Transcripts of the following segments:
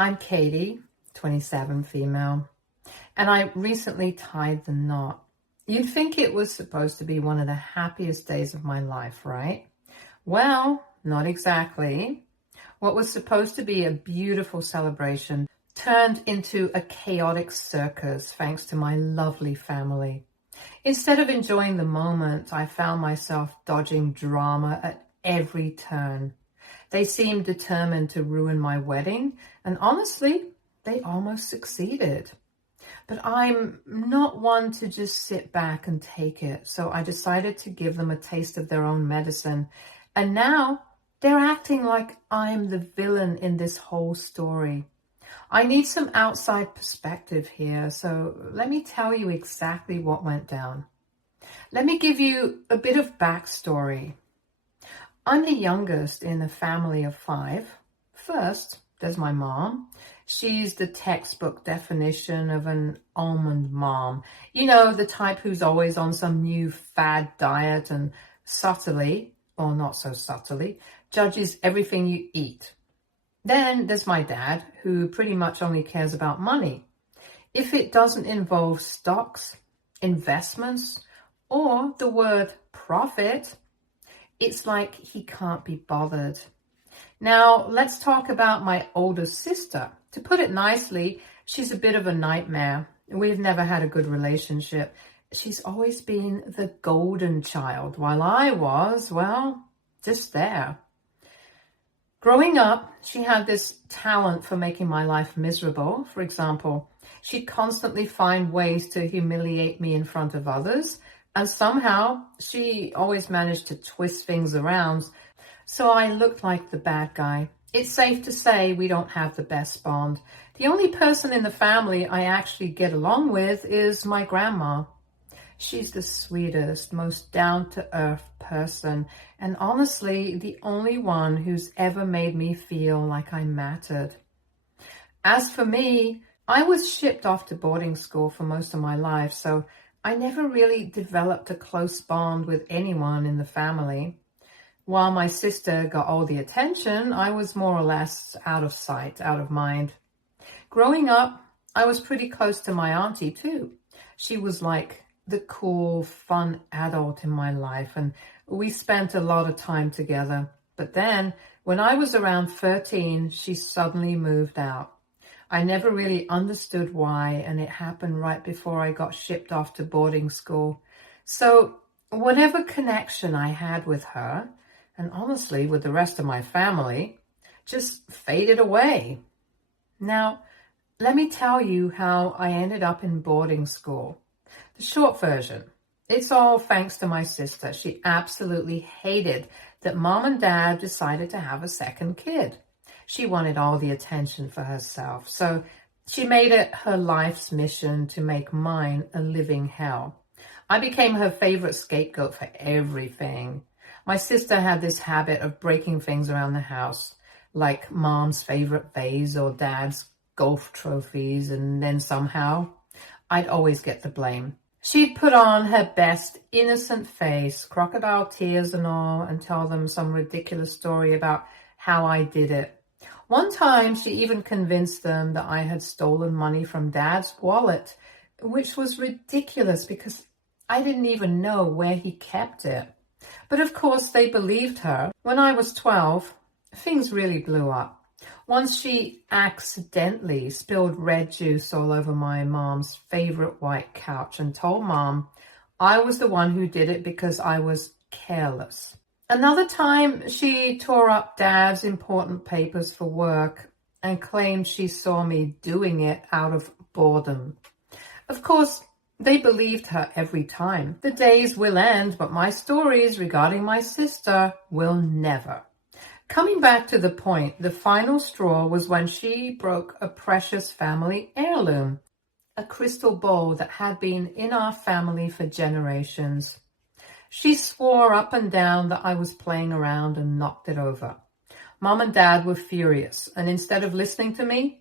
I'm Katie, 27, female, and I recently tied the knot. You'd think it was supposed to be one of the happiest days of my life, right? Well, not exactly. What was supposed to be a beautiful celebration turned into a chaotic circus thanks to my lovely family. Instead of enjoying the moment, I found myself dodging drama at every turn. They seemed determined to ruin my wedding, and honestly, they almost succeeded. But I'm not one to just sit back and take it, so I decided to give them a taste of their own medicine. And now they're acting like I'm the villain in this whole story. I need some outside perspective here, so let me tell you exactly what went down. Let me give you a bit of backstory. I'm the youngest in a family of 5. First, there's my mom. She's the textbook definition of an almond mom. You know, the type who's always on some new fad diet and subtly, or not so subtly, judges everything you eat. Then there's my dad, who pretty much only cares about money. If it doesn't involve stocks, investments, or the word profit, it's like he can't be bothered. Now, let's talk about my older sister. To put it nicely, she's a bit of a nightmare. We've never had a good relationship. She's always been the golden child, while I was, well, just there. Growing up, she had this talent for making my life miserable. For example, she'd constantly find ways to humiliate me in front of others, and somehow she always managed to twist things around, so I looked like the bad guy. It's safe to say we don't have the best bond. The only person in the family I actually get along with is my grandma. She's the sweetest, most down-to-earth person, and honestly, the only one who's ever made me feel like I mattered. As for me, I was shipped off to boarding school for most of my life, so I never really developed a close bond with anyone in the family. While my sister got all the attention, I was more or less out of sight, out of mind. Growing up, I was pretty close to my auntie too. She was like the cool, fun adult in my life, and we spent a lot of time together. But then, when I was around 13, she suddenly moved out. I never really understood why, and it happened right before I got shipped off to boarding school. So whatever connection I had with her, and honestly with the rest of my family, just faded away. Now, let me tell you how I ended up in boarding school. The short version, it's all thanks to my sister. She absolutely hated that mom and dad decided to have a second kid. She wanted all the attention for herself, so she made it her life's mission to make mine a living hell. I became her favorite scapegoat for everything. My sister had this habit of breaking things around the house, like mom's favorite vase or dad's golf trophies, and then somehow I'd always get the blame. She'd put on her best innocent face, crocodile tears and all, and tell them some ridiculous story about how I did it. One time, she even convinced them that I had stolen money from Dad's wallet, which was ridiculous because I didn't even know where he kept it. But of course, they believed her. When I was 12, things really blew up. Once she accidentally spilled red juice all over my mom's favorite white couch and told Mom I was the one who did it because I was careless. Another time, she tore up Dad's important papers for work and claimed she saw me doing it out of boredom. Of course, they believed her every time. The days will end, but my stories regarding my sister will never. Coming back to the point, the final straw was when she broke a precious family heirloom, a crystal bowl that had been in our family for generations. She swore up and down that I was playing around and knocked it over. Mom and Dad were furious, and instead of listening to me,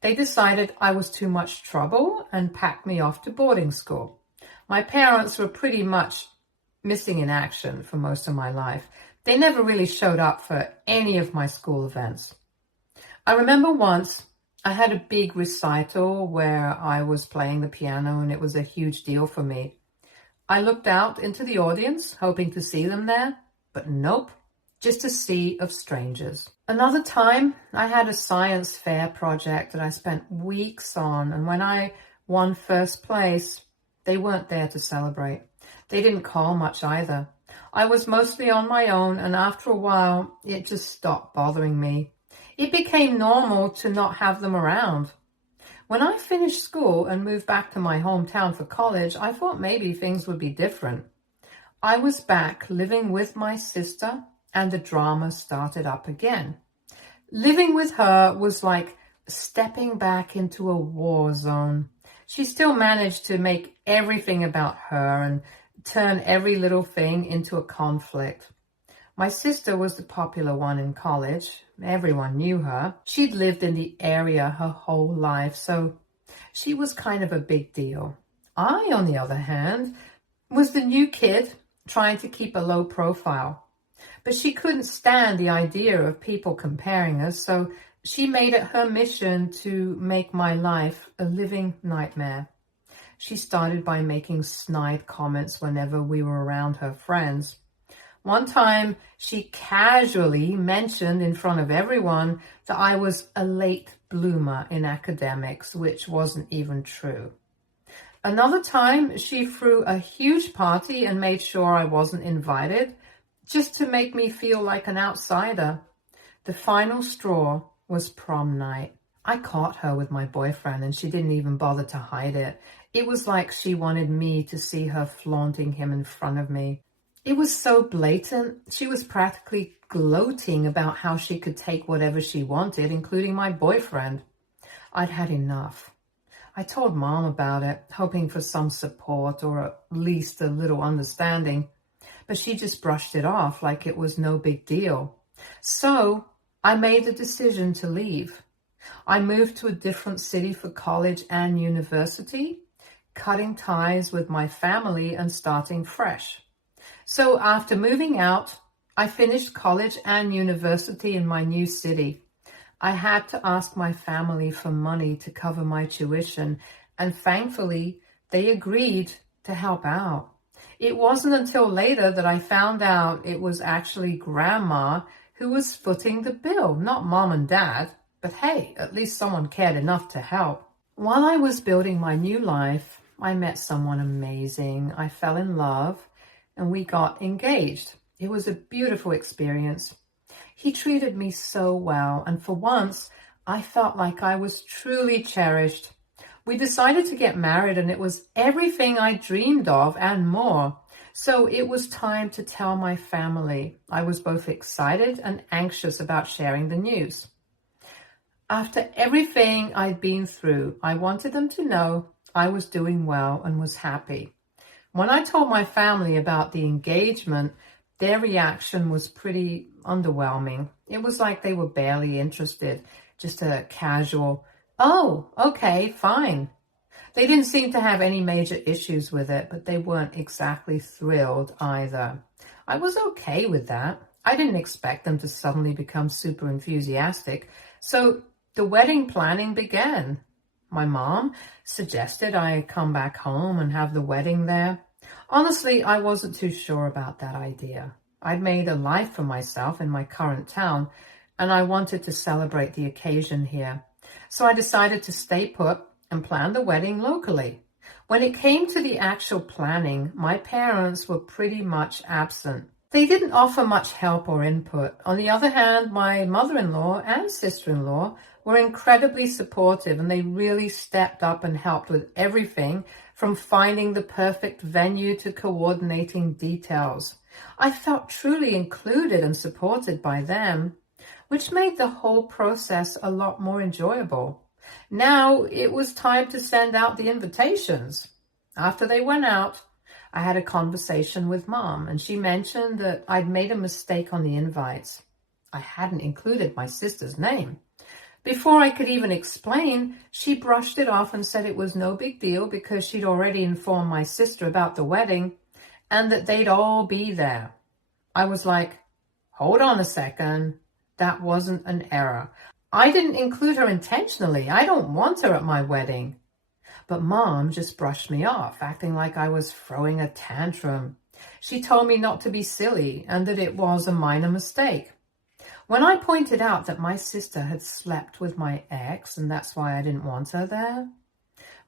they decided I was too much trouble and packed me off to boarding school. My parents were pretty much missing in action for most of my life. They never really showed up for any of my school events. I remember once I had a big recital where I was playing the piano and it was a huge deal for me. I looked out into the audience, hoping to see them there, but nope, just a sea of strangers. Another time, I had a science fair project that I spent weeks on, and when I won first place, they weren't there to celebrate. They didn't call much either. I was mostly on my own, and after a while, it just stopped bothering me. It became normal to not have them around. When I finished school and moved back to my hometown for college, I thought maybe things would be different. I was back living with my sister, and the drama started up again. Living with her was like stepping back into a war zone. She still managed to make everything about her and turn every little thing into a conflict. My sister was the popular one in college. Everyone knew her. She'd lived in the area her whole life, so she was kind of a big deal. I, on the other hand, was the new kid trying to keep a low profile. But she couldn't stand the idea of people comparing us, so she made it her mission to make my life a living nightmare. She started by making snide comments whenever we were around her friends. One time, she casually mentioned in front of everyone that I was a late bloomer in academics, which wasn't even true. Another time, she threw a huge party and made sure I wasn't invited, just to make me feel like an outsider. The final straw was prom night. I caught her with my boyfriend and she didn't even bother to hide it. It was like she wanted me to see her flaunting him in front of me. It was so blatant. She was practically gloating about how she could take whatever she wanted, including my boyfriend. I'd had enough. I told Mom about it, hoping for some support or at least a little understanding, but she just brushed it off like it was no big deal. So I made the decision to leave. I moved to a different city for college and university, cutting ties with my family and starting fresh. So after moving out, I finished college and university in my new city. I had to ask my family for money to cover my tuition, and thankfully, they agreed to help out. It wasn't until later that I found out it was actually Grandma who was footing the bill, not Mom and Dad. But hey, at least someone cared enough to help. While I was building my new life, I met someone amazing. I fell in love and we got engaged. It was a beautiful experience. He treated me so well, and for once, I felt like I was truly cherished. We decided to get married, and it was everything I dreamed of and more. So it was time to tell my family. I was both excited and anxious about sharing the news. After everything I'd been through, I wanted them to know I was doing well and was happy. When I told my family about the engagement, their reaction was pretty underwhelming. It was like they were barely interested, just a casual, "Oh, okay, fine." They didn't seem to have any major issues with it, but they weren't exactly thrilled either. I was okay with that. I didn't expect them to suddenly become super enthusiastic. So the wedding planning began. My mom suggested I come back home and have the wedding there. Honestly, I wasn't too sure about that idea. I'd made a life for myself in my current town, and I wanted to celebrate the occasion here. So I decided to stay put and plan the wedding locally. When it came to the actual planning, my parents were pretty much absent. They didn't offer much help or input. On the other hand, my mother-in-law and sister-in-law were incredibly supportive, and they really stepped up and helped with everything from finding the perfect venue to coordinating details. I felt truly included and supported by them, which made the whole process a lot more enjoyable. Now it was time to send out the invitations. After they went out, I had a conversation with Mom, and she mentioned that I'd made a mistake on the invites. I hadn't included my sister's name. Before I could even explain, she brushed it off and said it was no big deal because she'd already informed my sister about the wedding and that they'd all be there. I was like, hold on a second. That wasn't an error. I didn't include her intentionally. I don't want her at my wedding. But Mom just brushed me off, acting like I was throwing a tantrum. She told me not to be silly and that it was a minor mistake. When I pointed out that my sister had slept with my ex and that's why I didn't want her there,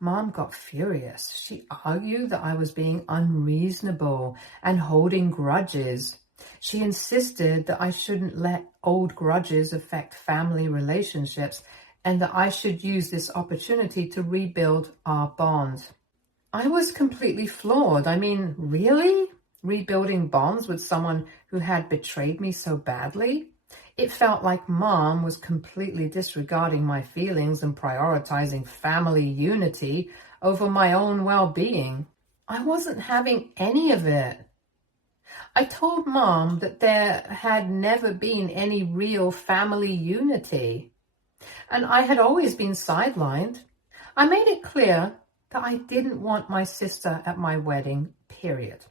Mom got furious. She argued that I was being unreasonable and holding grudges. She insisted that I shouldn't let old grudges affect family relationships and that I should use this opportunity to rebuild our bond. I was completely floored. I mean, really? Rebuilding bonds with someone who had betrayed me so badly? It felt like Mom was completely disregarding my feelings and prioritizing family unity over my own well-being. I wasn't having any of it. I told Mom that there had never been any real family unity, and I had always been sidelined. I made it clear that I didn't want my sister at my wedding, period.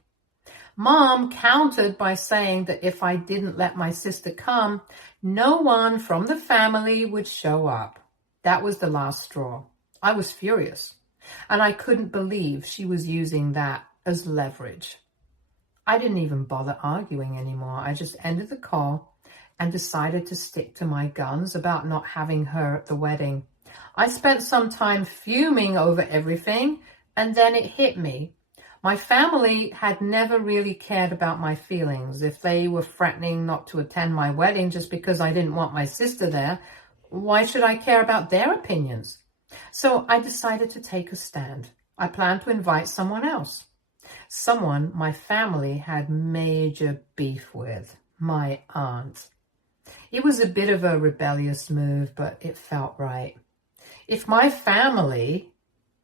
Mom countered by saying that if I didn't let my sister come, no one from the family would show up. That was the last straw. I was furious, and I couldn't believe she was using that as leverage. I didn't even bother arguing anymore. I just ended the call and decided to stick to my guns about not having her at the wedding. I spent some time fuming over everything, and then it hit me. My family had never really cared about my feelings. If they were threatening not to attend my wedding just because I didn't want my sister there, why should I care about their opinions? So I decided to take a stand. I planned to invite someone else. Someone my family had major beef with, my aunt. It was a bit of a rebellious move, but it felt right. If my family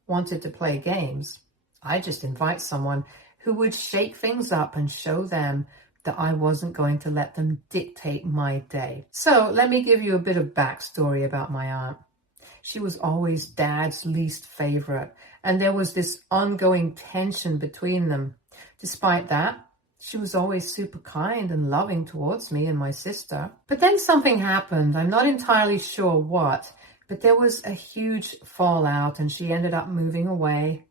wanted to play games, I just invite someone who would shake things up and show them that I wasn't going to let them dictate my day. So let me give you a bit of backstory about my aunt. She was always Dad's least favorite, and there was this ongoing tension between them. Despite that, she was always super kind and loving towards me and my sister. But then something happened. I'm not entirely sure what, but there was a huge fallout and she ended up moving away.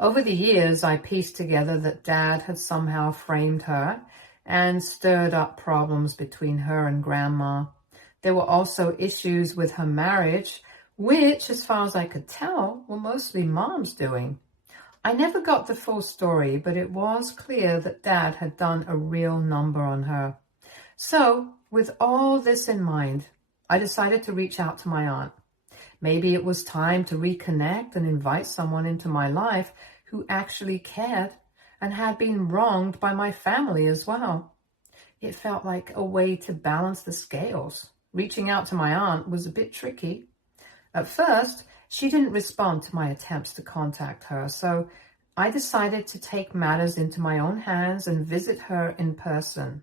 Over the years, I pieced together that Dad had somehow framed her and stirred up problems between her and Grandma. There were also issues with her marriage, which, as far as I could tell, were mostly Mom's doing. I never got the full story, but it was clear that Dad had done a real number on her. So, with all this in mind, I decided to reach out to my aunt. Maybe it was time to reconnect and invite someone into my life who actually cared and had been wronged by my family as well. It felt like a way to balance the scales. Reaching out to my aunt was a bit tricky. At first, she didn't respond to my attempts to contact her, so I decided to take matters into my own hands and visit her in person.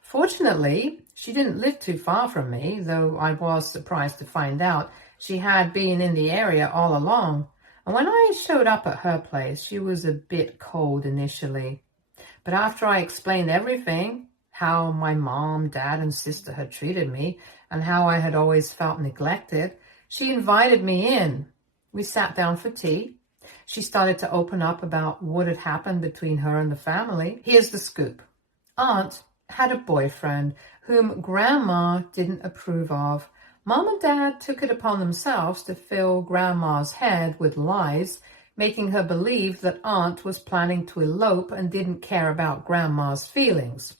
Fortunately, she didn't live too far from me, though I was surprised to find out she had been in the area all along. And when I showed up at her place, she was a bit cold initially. But after I explained everything, how my mom, dad, and sister had treated me, and how I had always felt neglected, she invited me in. We sat down for tea. She started to open up about what had happened between her and the family. Here's the scoop. Aunt had a boyfriend whom Grandma didn't approve of. Mom and Dad took it upon themselves to fill Grandma's head with lies, making her believe that Aunt was planning to elope and didn't care about Grandma's feelings.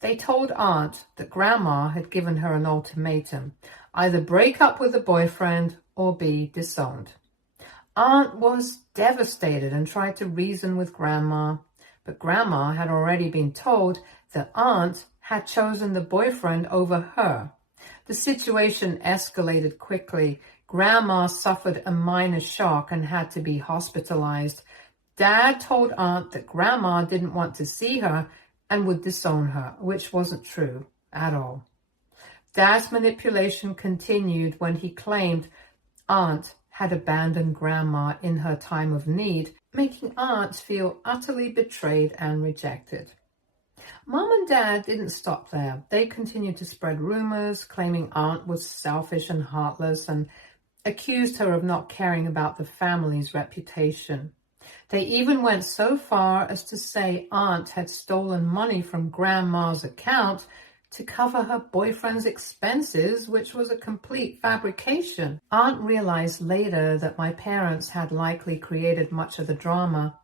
They told Aunt that Grandma had given her an ultimatum, either break up with the boyfriend or be disowned. Aunt was devastated and tried to reason with Grandma, but Grandma had already been told that Aunt had chosen the boyfriend over her. The situation escalated quickly. Grandma suffered a minor shock and had to be hospitalized. Dad told Aunt that Grandma didn't want to see her and would disown her, which wasn't true at all. Dad's manipulation continued when he claimed Aunt had abandoned Grandma in her time of need, making Aunt feel utterly betrayed and rejected. Mom and Dad didn't stop there. They continued to spread rumors, claiming Aunt was selfish and heartless, and accused her of not caring about the family's reputation. They even went so far as to say Aunt had stolen money from Grandma's account to cover her boyfriend's expenses, which was a complete fabrication. Aunt realized later that my parents had likely created much of the drama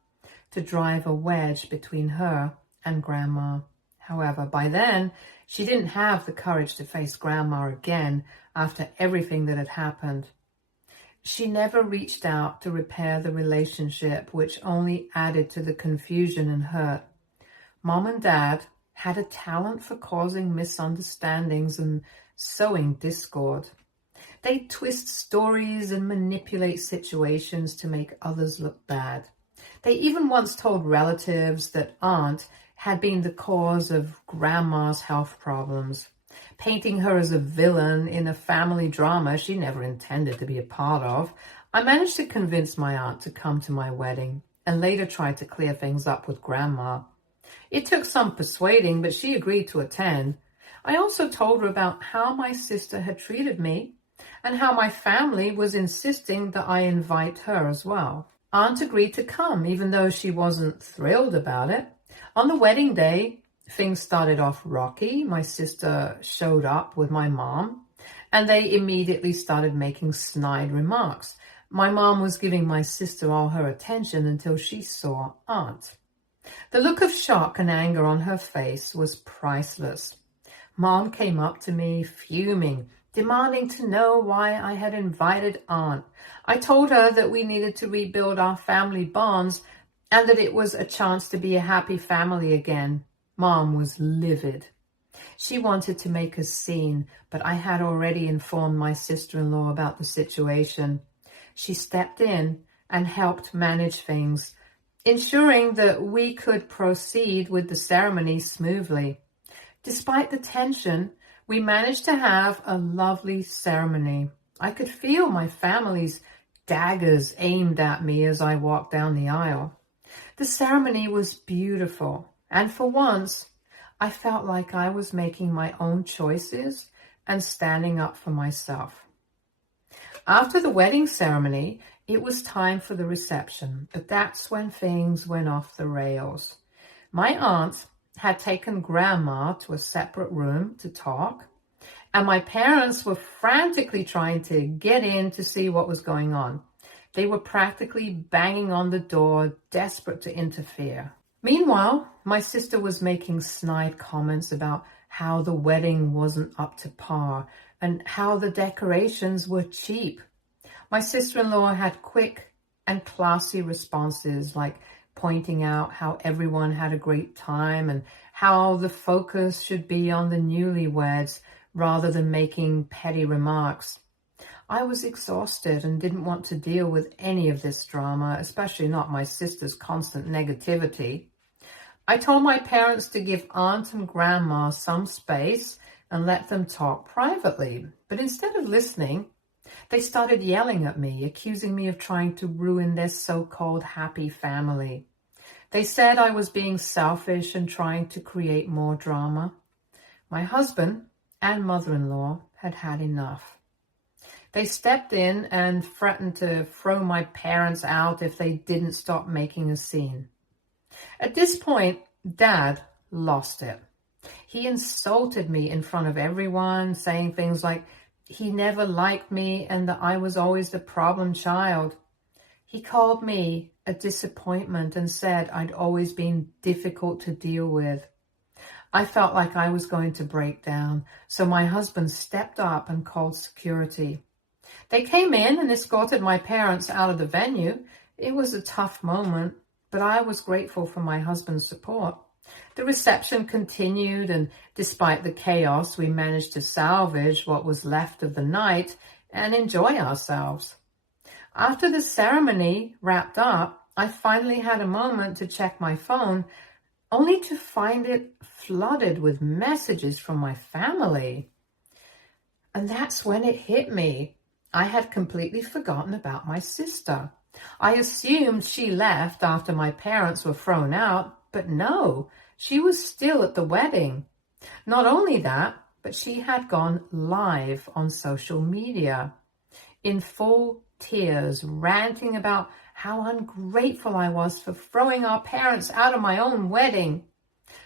to drive a wedge between her and Grandma. However, by then, she didn't have the courage to face Grandma again after everything that had happened. She never reached out to repair the relationship, which only added to the confusion and hurt. Mom and Dad had a talent for causing misunderstandings and sowing discord. They twist stories and manipulate situations to make others look bad. They even once told relatives that Aunt had been the cause of Grandma's health problems, painting her as a villain in a family drama she never intended to be a part of. I managed to convince my aunt to come to my wedding and later tried to clear things up with Grandma. It took some persuading, but she agreed to attend. I also told her about how my sister had treated me and how my family was insisting that I invite her as well. Aunt agreed to come, even though she wasn't thrilled about it. On the wedding day, things started off rocky. My sister showed up with my mom, and they immediately started making snide remarks. My mom was giving my sister all her attention until she saw Aunt. The look of shock and anger on her face was priceless. Mom came up to me, fuming, demanding to know why I had invited Aunt. I told her that we needed to rebuild our family bonds and that it was a chance to be a happy family again. Mom was livid. She wanted to make a scene, but I had already informed my sister-in-law about the situation. She stepped in and helped manage things, ensuring that we could proceed with the ceremony smoothly. Despite the tension, we managed to have a lovely ceremony. I could feel my family's daggers aimed at me as I walked down the aisle. The ceremony was beautiful, and for once, I felt like I was making my own choices and standing up for myself. After the wedding ceremony, it was time for the reception, but that's when things went off the rails. My aunt had taken Grandma to a separate room to talk, and my parents were frantically trying to get in to see what was going on. They were practically banging on the door, desperate to interfere. Meanwhile, my sister was making snide comments about how the wedding wasn't up to par and how the decorations were cheap. My sister-in-law had quick and classy responses, like pointing out how everyone had a great time and how the focus should be on the newlyweds rather than making petty remarks. I was exhausted and didn't want to deal with any of this drama, especially not my sister's constant negativity. I told my parents to give Aunt and Grandma some space and let them talk privately. But instead of listening, they started yelling at me, accusing me of trying to ruin their so-called happy family. They said I was being selfish and trying to create more drama. My husband and mother-in-law had had enough. They stepped in and threatened to throw my parents out if they didn't stop making a scene. At this point, Dad lost it. He insulted me in front of everyone, saying things like he never liked me and that I was always the problem child. He called me a disappointment and said I'd always been difficult to deal with. I felt like I was going to break down, so my husband stepped up and called security. They came in and escorted my parents out of the venue. It was a tough moment, but I was grateful for my husband's support. The reception continued, and despite the chaos, we managed to salvage what was left of the night and enjoy ourselves. After the ceremony wrapped up, I finally had a moment to check my phone, only to find it flooded with messages from my family. And that's when it hit me. I had completely forgotten about my sister. I assumed she left after my parents were thrown out, but no, She was still at the wedding. Not only that, but she had gone live on social media in full tears, ranting about how ungrateful I was for throwing our parents out of my own wedding.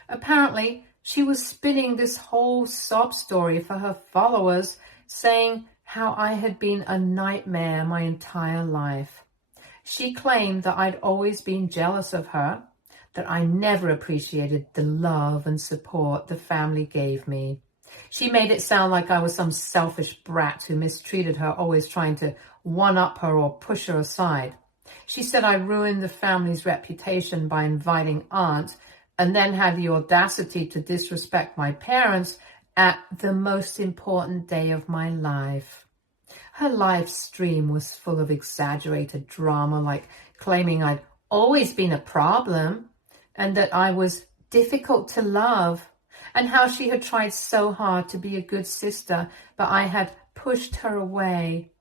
Apparently, she was spinning this whole sob story for her followers, saying how I had been a nightmare my entire life. She claimed that I'd always been jealous of her, that I never appreciated the love and support the family gave me. She made it sound like I was some selfish brat who mistreated her, always trying to one-up her or push her aside. She said I ruined the family's reputation by inviting Aunt, and then had the audacity to disrespect my parents at the most important day of my life. Her live stream was full of exaggerated drama, like claiming I'd always been a problem and that I was difficult to love, and how she had tried so hard to be a good sister, but I had pushed her away.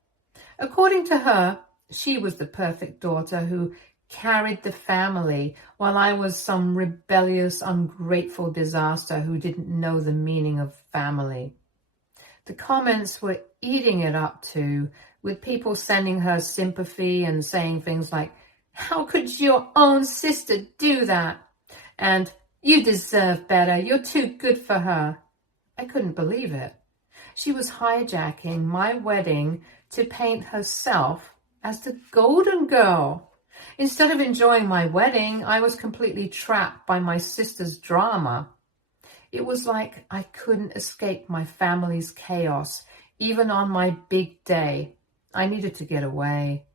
According to her, she was the perfect daughter who carried the family, while I was some rebellious, ungrateful disaster who didn't know the meaning of family. The comments were eating it up too, with people sending her sympathy and saying things like, "How could your own sister do that?" And "You deserve better, you're too good for her." I couldn't believe it. She was hijacking my wedding to paint herself as the golden girl. Instead of enjoying my wedding, I was completely trapped by my sister's drama. It was like I couldn't escape my family's chaos, even on my big day. I needed to get away.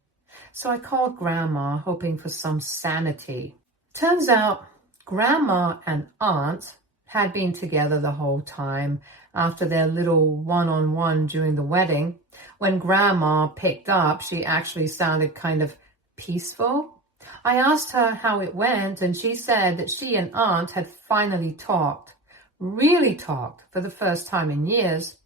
So I called Grandma, hoping for some sanity. Turns out, Grandma and Aunt had been together the whole time after their little one-on-one during the wedding. When Grandma picked up, she actually sounded kind of peaceful. I asked her how it went, and she said that she and Aunt had finally talked, really talked, for the first time in years.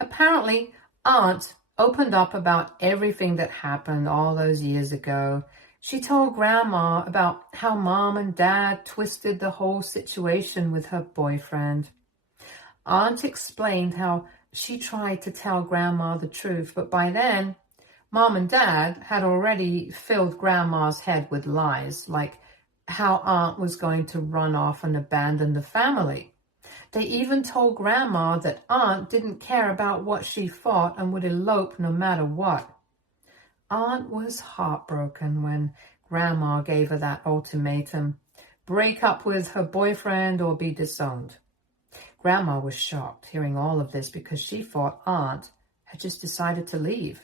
Apparently, Aunt opened up about everything that happened all those years ago. She told Grandma about how Mom and Dad twisted the whole situation with her boyfriend. Aunt explained how she tried to tell Grandma the truth, but by then, Mom and Dad had already filled Grandma's head with lies, like how Aunt was going to run off and abandon the family. They even told Grandma that Aunt didn't care about what she thought and would elope no matter what. Aunt was heartbroken when Grandma gave her that ultimatum: break up with her boyfriend or be disowned. Grandma was shocked hearing all of this because she thought Aunt had just decided to leave.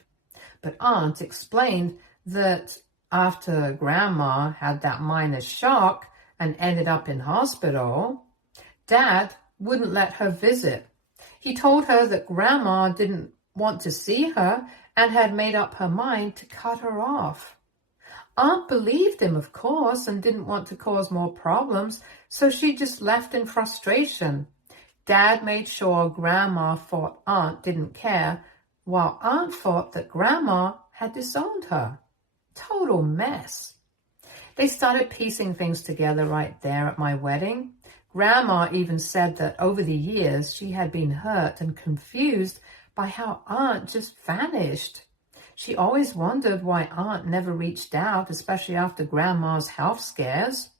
But Aunt explained that after Grandma had that minor shock and ended up in hospital, Dad wouldn't let her visit. He told her that Grandma didn't want to see her and had made up her mind to cut her off. Aunt believed him, of course, and didn't want to cause more problems, so she just left in frustration. Dad made sure Grandma thought Aunt didn't care, while Aunt thought that Grandma had disowned her. Total mess. They started piecing things together right there at my wedding. Grandma even said that over the years she had been hurt and confused by how Aunt just vanished. She always wondered why Aunt never reached out, especially after Grandma's health scares.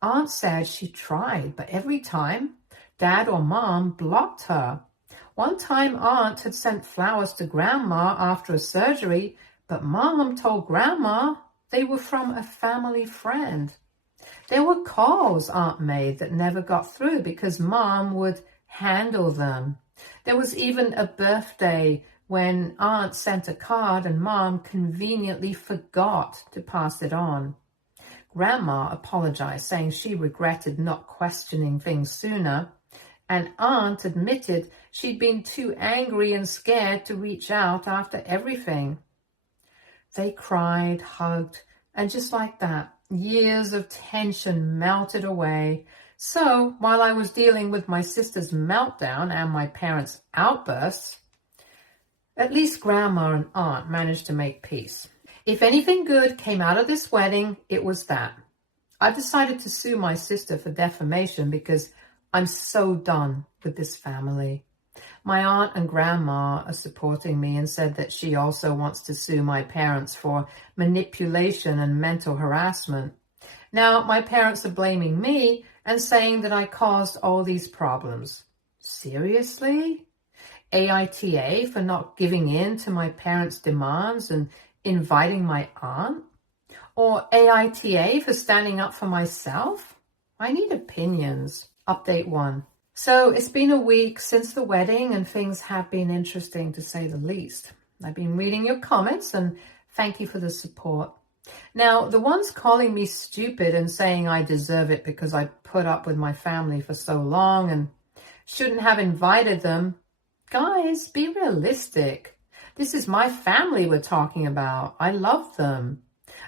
Aunt said she tried, but every time, Dad or Mom blocked her. One time, Aunt had sent flowers to Grandma after a surgery, but Mom told Grandma they were from a family friend. There were calls Aunt made that never got through because Mom would handle them. There was even a birthday when Aunt sent a card and Mom conveniently forgot to pass it on. Grandma apologized, saying she regretted not questioning things sooner, and Aunt admitted she'd been too angry and scared to reach out after everything. They cried, hugged, and just like that, years of tension melted away. So, while I was dealing with my sister's meltdown and my parents' outbursts, at least Grandma and Aunt managed to make peace. If anything good came out of this wedding, it was that. I've decided to sue my sister for defamation because I'm so done with this family. My aunt and grandma are supporting me and said that she also wants to sue my parents for manipulation and mental harassment. Now, my parents are blaming me and saying that I caused all these problems. Seriously? AITA for not giving in to my parents' demands and inviting my aunt? Or AITA for standing up for myself? I need opinions. Update 1. So it's been a week since the wedding and things have been interesting to say the least. I've been reading your comments and thank you for the support. Now, the ones calling me stupid and saying I deserve it because I put up with my family for so long and shouldn't have invited them. Guys, be realistic. This is my family we're talking about. I love them.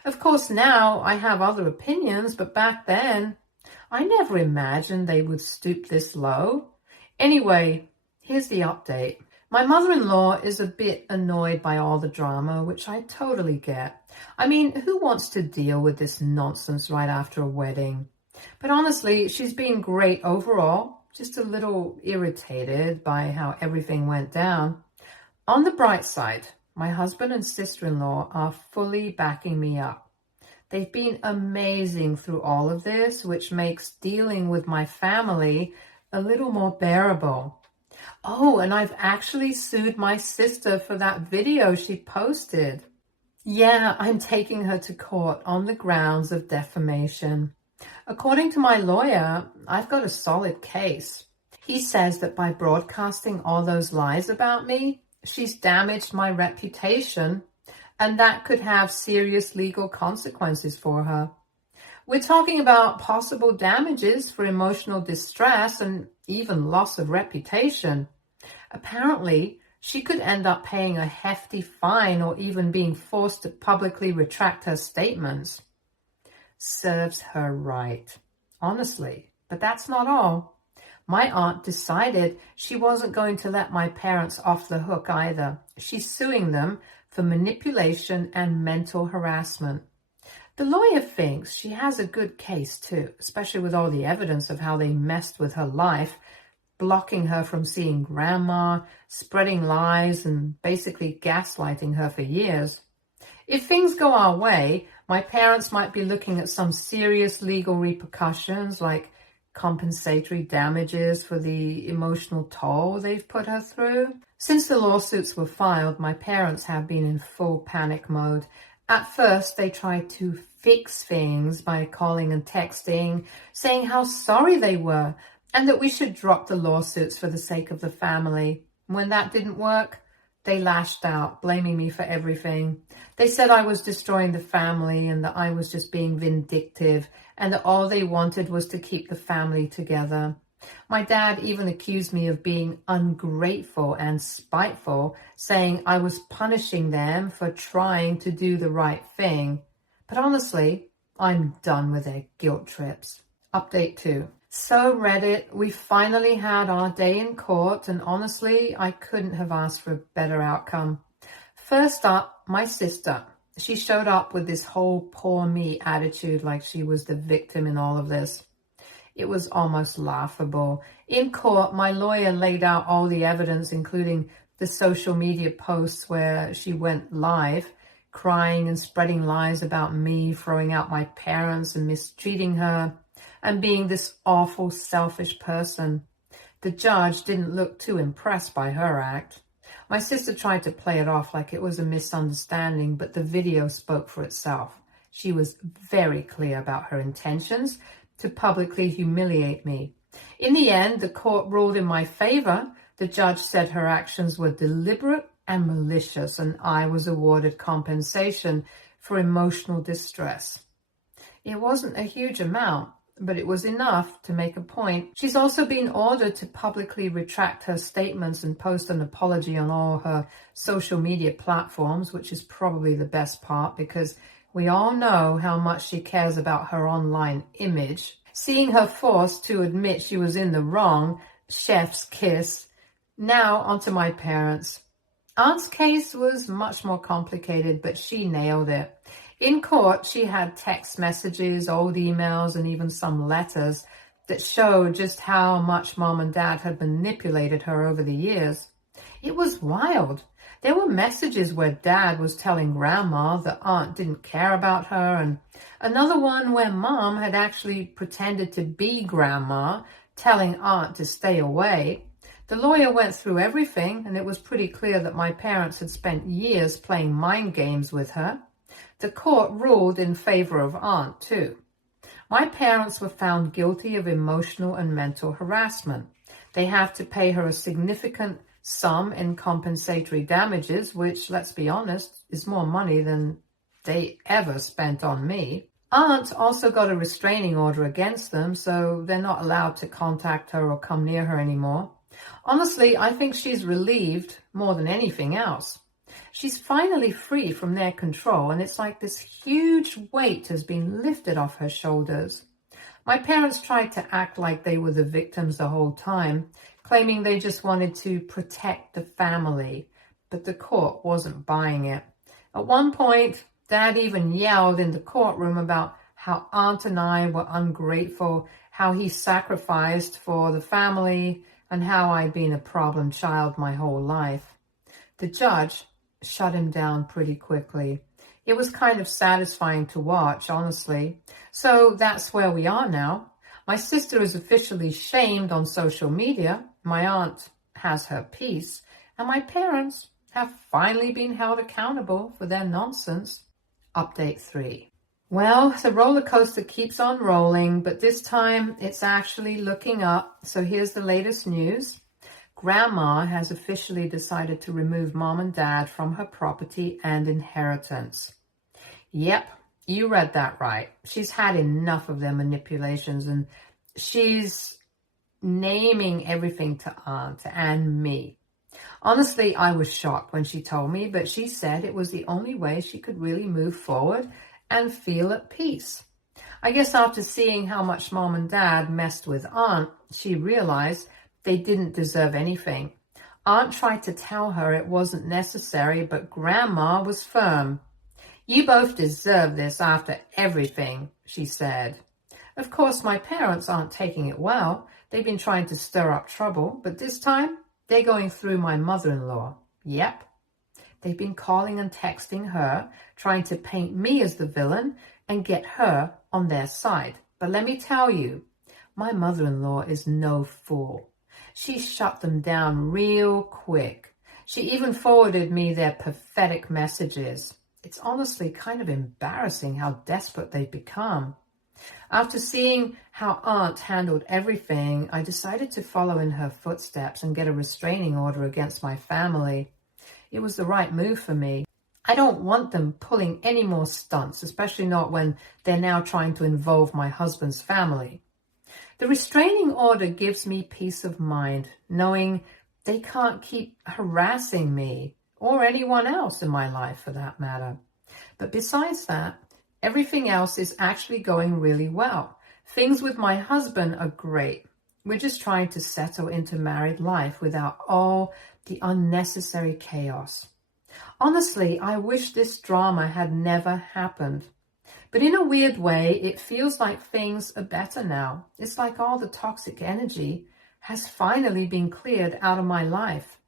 Of course, now I have other opinions, but back then, I never imagined they would stoop this low. Anyway, here's the update. My mother-in-law is a bit annoyed by all the drama, which I totally get. I mean, who wants to deal with this nonsense right after a wedding? But honestly, she's been great overall, just a little irritated by how everything went down. On the bright side, my husband and sister-in-law are fully backing me up. They've been amazing through all of this, which makes dealing with my family a little more bearable. Oh, and I've actually sued my sister for that video she posted. Yeah, I'm taking her to court on the grounds of defamation. According to my lawyer, I've got a solid case. He says that by broadcasting all those lies about me, she's damaged my reputation, and that could have serious legal consequences for her. We're talking about possible damages for emotional distress and even loss of reputation. Apparently, she could end up paying a hefty fine or even being forced to publicly retract her statements. Serves her right. Honestly, but that's not all. My aunt decided she wasn't going to let my parents off the hook either. She's suing them for manipulation and mental harassment. The lawyer thinks she has a good case too, especially with all the evidence of how they messed with her life, blocking her from seeing grandma, spreading lies, and basically gaslighting her for years. If things go our way, my parents might be looking at some serious legal repercussions like compensatory damages for the emotional toll they've put her through. Since the lawsuits were filed, my parents have been in full panic mode. At first, they tried to fix things by calling and texting, saying how sorry they were and that we should drop the lawsuits for the sake of the family. When that didn't work, they lashed out, blaming me for everything. They said I was destroying the family and that I was just being vindictive and that all they wanted was to keep the family together. My dad even accused me of being ungrateful and spiteful, saying I was punishing them for trying to do the right thing. But honestly, I'm done with their guilt trips. Update 2. So Reddit, we finally had our day in court, and honestly, I couldn't have asked for a better outcome. First up, my sister. She showed up with this whole poor me attitude like she was the victim in all of this. It was almost laughable. In court, my lawyer laid out all the evidence, including the social media posts where she went live, crying and spreading lies about me, throwing out my parents and mistreating her, and being this awful, selfish person. The judge didn't look too impressed by her act. My sister tried to play it off like it was a misunderstanding, but the video spoke for itself. She was very clear about her intentions to publicly humiliate me. In the end, the court ruled in my favor. The judge said her actions were deliberate and malicious, and I was awarded compensation for emotional distress. It wasn't a huge amount, but it was enough to make a point. She's also been ordered to publicly retract her statements and post an apology on all her social media platforms, which is probably the best part because we all know how much she cares about her online image. Seeing her forced to admit she was in the wrong, chef's kiss. Now onto my parents. Aunt's case was much more complicated, but she nailed it. In court, she had text messages, old emails, and even some letters that showed just how much Mom and Dad had manipulated her over the years. It was wild. There were messages where Dad was telling Grandma that Aunt didn't care about her, and another one where Mom had actually pretended to be Grandma, telling Aunt to stay away. The lawyer went through everything, and it was pretty clear that my parents had spent years playing mind games with her. The court ruled in favor of Aunt, too. My parents were found guilty of emotional and mental harassment. They have to pay her a significant sum in compensatory damages, which, let's be honest, is more money than they ever spent on me. Aunt also got a restraining order against them, so they're not allowed to contact her or come near her anymore. Honestly, I think she's relieved more than anything else. She's finally free from their control, and it's like this huge weight has been lifted off her shoulders. My parents tried to act like they were the victims the whole time, claiming they just wanted to protect the family, but the court wasn't buying it. At one point, Dad even yelled in the courtroom about how Aunt and I were ungrateful, how he sacrificed for the family, and how I'd been a problem child my whole life. The judge shut him down pretty quickly. It was kind of satisfying to watch, honestly. So that's where we are now. My sister is officially shamed on social media. My aunt has her peace. And my parents have finally been held accountable for their nonsense. Update 3. Well, the roller coaster keeps on rolling, but this time it's actually looking up. So here's the latest news. Grandma has officially decided to remove Mom and Dad from her property and inheritance. Yep, you read that right. She's had enough of their manipulations, and she's naming everything to Aunt and me. Honestly, I was shocked when she told me, but she said it was the only way she could really move forward and feel at peace. I guess after seeing how much Mom and Dad messed with Aunt, she realized they didn't deserve anything. Aunt tried to tell her it wasn't necessary, but Grandma was firm. "You both deserve this after everything," she said. Of course, my parents aren't taking it well. They've been trying to stir up trouble, but this time they're going through my mother-in-law. Yep. They've been calling and texting her, trying to paint me as the villain and get her on their side. But let me tell you, my mother-in-law is no fool. She shut them down real quick. She even forwarded me their pathetic messages. It's honestly kind of embarrassing how desperate they've become. After seeing how Aunt handled everything, I decided to follow in her footsteps and get a restraining order against my family. It was the right move for me. I don't want them pulling any more stunts, especially not when they're now trying to involve my husband's family. The restraining order gives me peace of mind, knowing they can't keep harassing me or anyone else in my life for that matter. But besides that, everything else is actually going really well. Things with my husband are great. We're just trying to settle into married life without all the unnecessary chaos. Honestly, I wish this drama had never happened. But in a weird way, it feels like things are better now. It's like all the toxic energy has finally been cleared out of my life.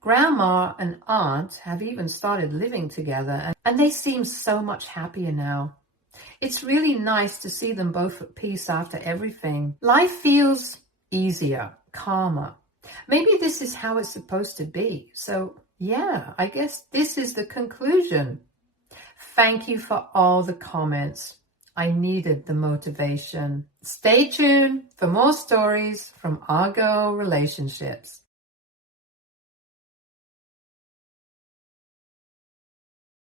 Grandma and Aunt have even started living together, and they seem so much happier now. It's really nice to see them both at peace after everything. Life feels easier, calmer. Maybe this is how it's supposed to be. So yeah, I guess this is the conclusion. Thank you for all the comments. I needed the motivation. Stay tuned for more stories from Argo Relationships.